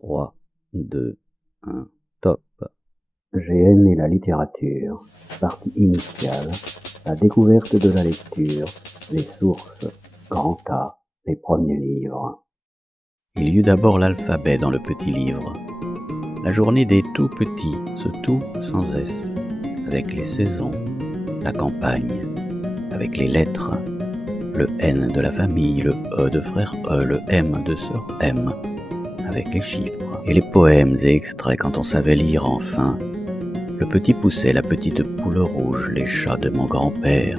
3, 2, 1, top. J'ai aimé la littérature. Partie initiale, la découverte de la lecture, les sources, grand A, les premiers livres. Il y eut d'abord l'alphabet dans le petit livre. La journée des tout petits, ce tout sans S, avec les saisons, la campagne, avec les lettres, le N de la famille, le E de frère E, le M de sœur M, avec les chiffres, et les poèmes et extraits quand on savait lire enfin. Le petit Pousset, la petite poule rouge, les chats de mon grand-père,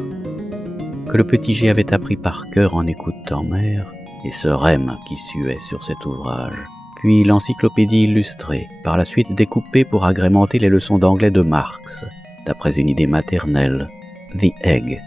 que le petit G avait appris par cœur en écoutant mère, et sœur M qui suait sur cet ouvrage. Puis l'encyclopédie illustrée, par la suite découpée pour agrémenter les leçons d'anglais de Marx, d'après une idée maternelle. The Egg.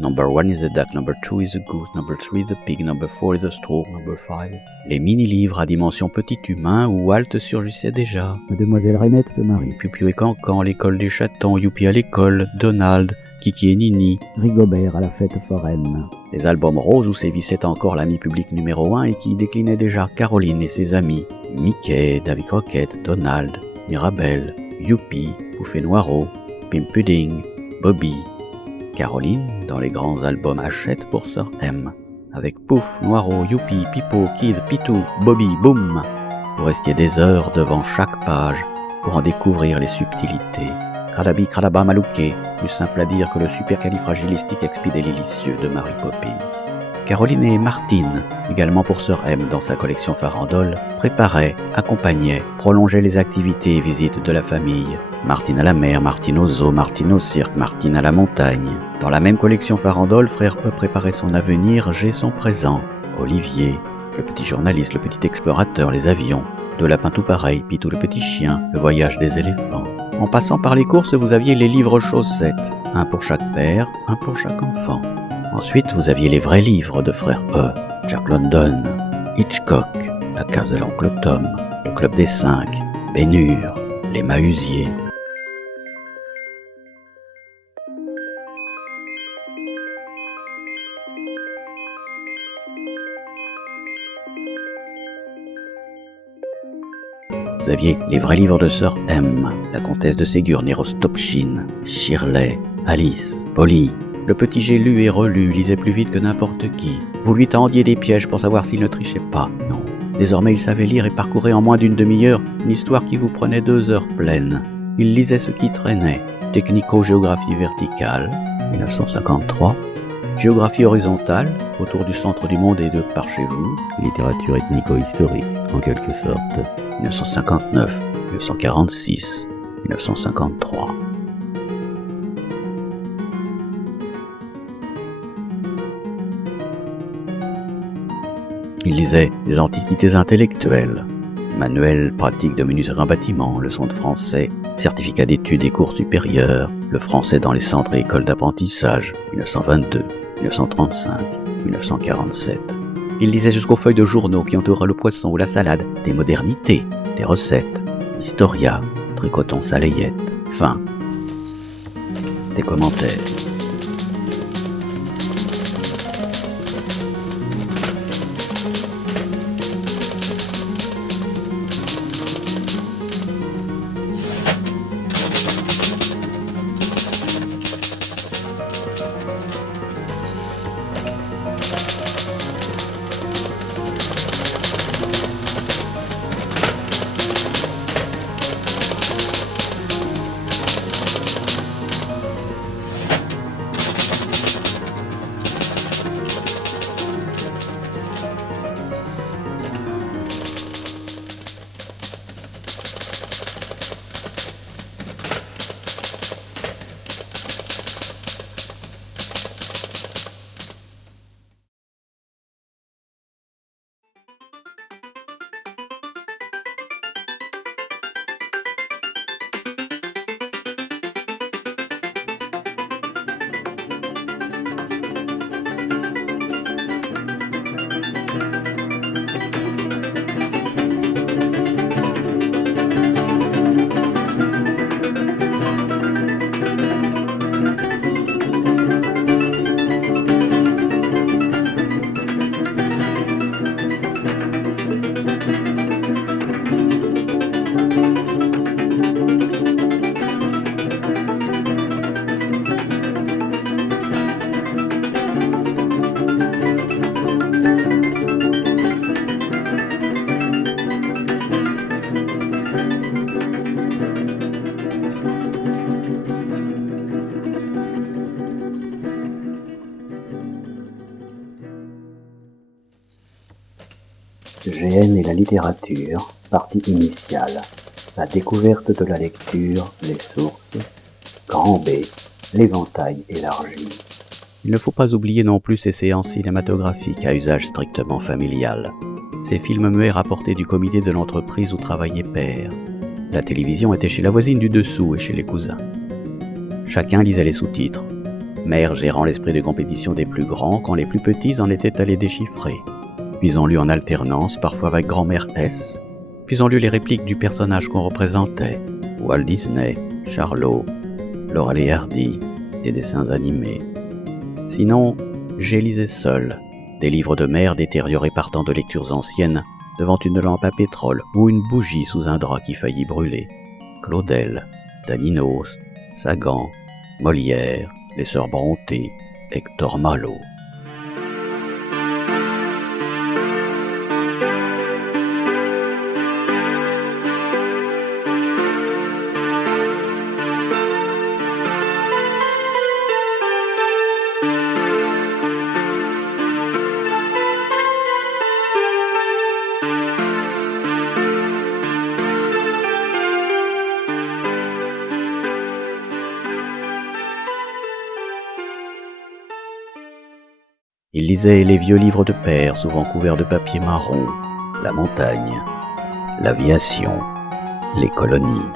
Number 1 is a duck, number 2 is a goose, number 3 is a pig, number 4 is a straw, number 5. Les mini-livres à dimension petit humain où Walt surgissait déjà. Mademoiselle Rainette se marie. Piu et Cancan, l'école des chatons, Youpi à l'école, Donald, Kiki et Nini. Rigobert à la fête foraine. Les albums roses où sévissait encore l'ami public numéro 1 et qui déclinait déjà Caroline et ses amis. Mickey, Davy Crockett, Donald, Mirabelle, Youpi, Bouffé Noireau, Pim Pudding, Bobby. Caroline, dans les grands albums Hachette pour sœur M, avec Pouf, Noireau, Youpi, Pipo, Kid, Pitou, Bobby, Boum. Vous restiez des heures devant chaque page pour en découvrir les subtilités. Cradabi, Cradaba, Malouké, plus simple à dire que le supercalifragilistique-expidélilicieux de Mary Poppins. Caroline et Martine, également pour sœur M dans sa collection Farandole, préparaient, accompagnaient, prolongeaient les activités et visites de la famille. Martine à la mer, Martine au zoo, Martine au cirque, Martine à la montagne. Dans la même collection Farandole, frère E préparait son avenir, G son présent. Olivier, le petit journaliste, le petit explorateur, les avions. Deux lapins tout pareils, Pitou le petit chien, le voyage des éléphants. En passant par les courses, vous aviez les livres chaussettes, un pour chaque père, un pour chaque enfant. Ensuite, vous aviez les vrais livres de frère E, Jack London, Hitchcock, La case de l'oncle Tom, Le club des 5, Ben-Hur, Les Mahusiers. Vous aviez les vrais livres de sœur M, La comtesse de Ségur, Rostopchine, Shirley, Alice, Polly. Le petit G lu et relu, lisait plus vite que n'importe qui. Vous lui tendiez des pièges pour savoir s'il ne trichait pas. Non. Désormais, il savait lire et parcourait en moins d'une demi-heure une histoire qui vous prenait 2 heures pleines. Il lisait ce qui traînait. Technico-géographie verticale, 1953. Géographie horizontale, autour du centre du monde et de par chez vous. Littérature ethnico-historique, en quelque sorte. 1959, 1946, 1953. Il lisait les antiquités intellectuelles, manuel pratique de menuiserie en bâtiment, leçons de français, certificat d'études et cours supérieurs, le français dans les centres et écoles d'apprentissage, 1922, 1935, 1947. Il lisait jusqu'aux feuilles de journaux qui entouraient le poisson ou la salade, des modernités, des recettes, historia, tricoton salayette, fin, des commentaires. GN et la littérature, partie initiale. La découverte de la lecture, les sources. Grand B, l'éventail élargi. Il ne faut pas oublier non plus ces séances cinématographiques à usage strictement familial. Ces films muets rapportés du comité de l'entreprise où travaillait père. La télévision était chez la voisine du dessous et chez les cousins. Chacun lisait les sous-titres. Mère gérant l'esprit de compétition des plus grands quand les plus petits en étaient allés déchiffrer. Puis on lut en alternance, parfois avec grand-mère S. Puis on lut les répliques du personnage qu'on représentait. Walt Disney, Charlot, Laurel et Hardy, des dessins animés. Sinon, j'ai lisé seul, des livres de mère détériorés partant de lectures anciennes, devant une lampe à pétrole ou une bougie sous un drap qui faillit brûler. Claudel, Daninos, Sagan, Molière, les sœurs Brontë, Hector Malot. Il lisait les vieux livres de père, souvent couverts de papier marron, la montagne, l'aviation, les colonies.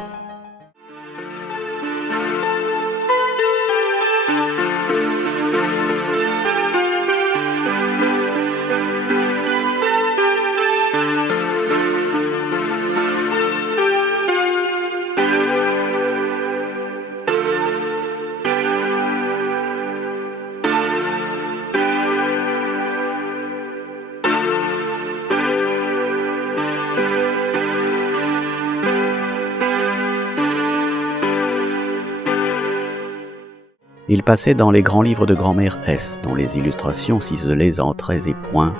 Il passait dans les grands livres de grand-mère S, dont les illustrations ciselées en traits et points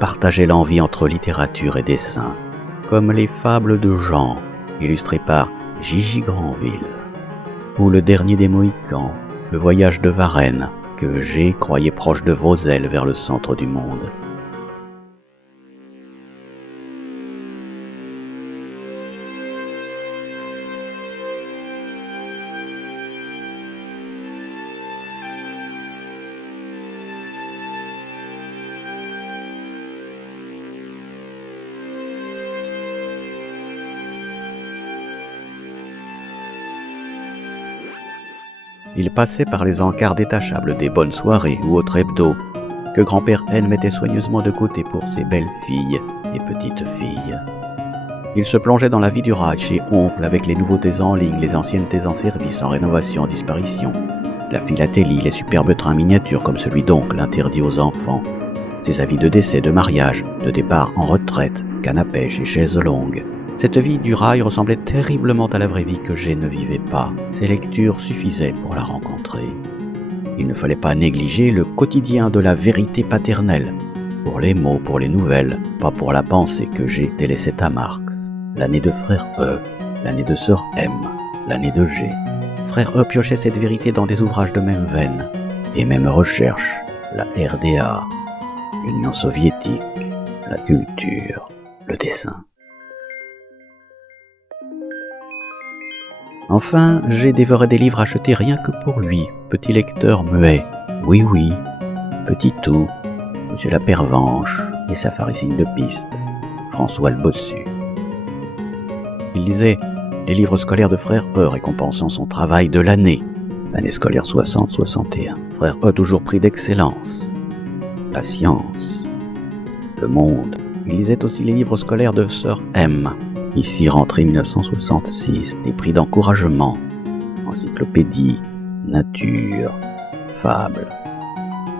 partageaient l'envie entre littérature et dessin, comme les fables de Jean, illustrées par Gigi Granville, ou Le Dernier des Mohicans, Le Voyage de Varennes, que G croyait proche de Vozelle vers le centre du monde. Il passait par les encarts détachables des bonnes soirées ou autres hebdos, que grand-père N mettait soigneusement de côté pour ses belles filles et petites filles. Il se plongeait dans la vie du rail chez Oncle avec les nouveautés en ligne, les anciennetés en service, en rénovation, en disparition, la philatélie, les superbes trains miniatures comme celui d'Oncle interdit aux enfants, ses avis de décès, de mariage, de départ en retraite, canne à pêche et chaises longues. Cette vie du rail ressemblait terriblement à la vraie vie que G ne vivait pas. Ses lectures suffisaient pour la rencontrer. Il ne fallait pas négliger le quotidien de la vérité paternelle, pour les mots, pour les nouvelles, pas pour la pensée que G délaissait à Marx. L'année de frère E, l'année de sœur M, l'année de G. Frère E piochait cette vérité dans des ouvrages de même veine et même recherche, la RDA, l'Union soviétique, la culture, le dessin. Enfin, j'ai dévoré des livres achetés rien que pour lui, petit lecteur muet. Oui, oui, Petit Tout, Monsieur la Pervenche et sa Pharicine de piste, François le Bossu. Il lisait les livres scolaires de Frère E récompensant son travail de l'année scolaire 60-61. Frère E toujours prix d'excellence. La science, le monde. Il lisait aussi les livres scolaires de Sœur M, ici rentrée 1966, les prix d'encouragement, encyclopédie, nature, fable.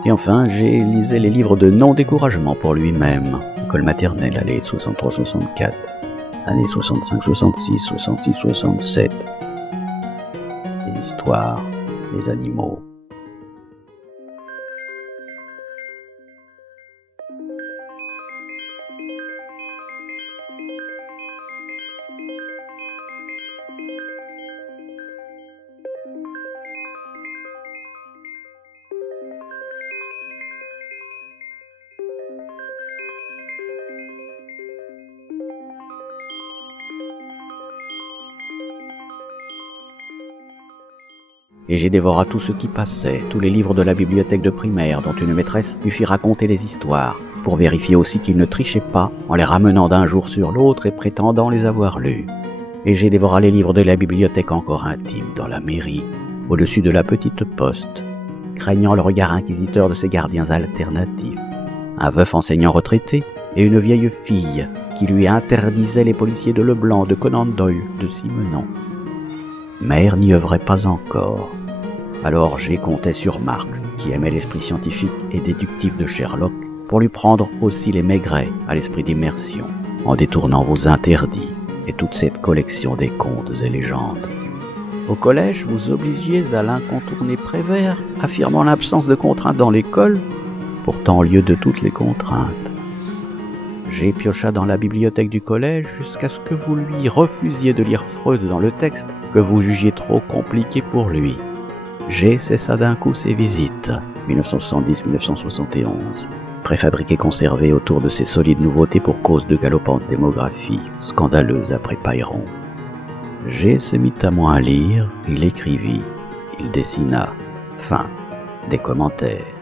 Et enfin, j'ai lisé les livres de non-découragement pour lui-même, école maternelle, allée 63-64, année 65-66, 66-67, les histoires, les animaux. et j'ai dévora tout ce qui passait, tous les livres de la bibliothèque de primaire dont une maîtresse lui fit raconter les histoires, pour vérifier aussi qu'il ne trichait pas en les ramenant d'un jour sur l'autre et prétendant les avoir lus. Et j'ai dévoré les livres de la bibliothèque encore intime dans la mairie, au-dessus de la petite poste, craignant le regard inquisiteur de ses gardiens alternatifs, un veuf enseignant retraité et une vieille fille qui lui interdisaient les policiers de Leblanc, de Conan Doyle, de Simenon. Mère n'y œuvrait pas encore. Alors j'ai compté sur Marx, qui aimait l'esprit scientifique et déductif de Sherlock, pour lui prendre aussi les Maigret à l'esprit d'immersion, en détournant vos interdits et toute cette collection des contes et légendes. Au collège, vous obligiez à l'incontourné Prévert, affirmant l'absence de contraintes dans l'école, pourtant au lieu de toutes les contraintes. J'ai piocha dans la bibliothèque du collège jusqu'à ce que vous lui refusiez de lire Freud dans le texte que vous jugiez trop compliqué pour lui. J'ai cessa d'un coup ses visites, 1970-1971, préfabriquées conservées autour de ces solides nouveautés pour cause de galopante démographie, scandaleuse après Payron. G se mit à moins lire, il écrivit, il dessina, fin, des commentaires.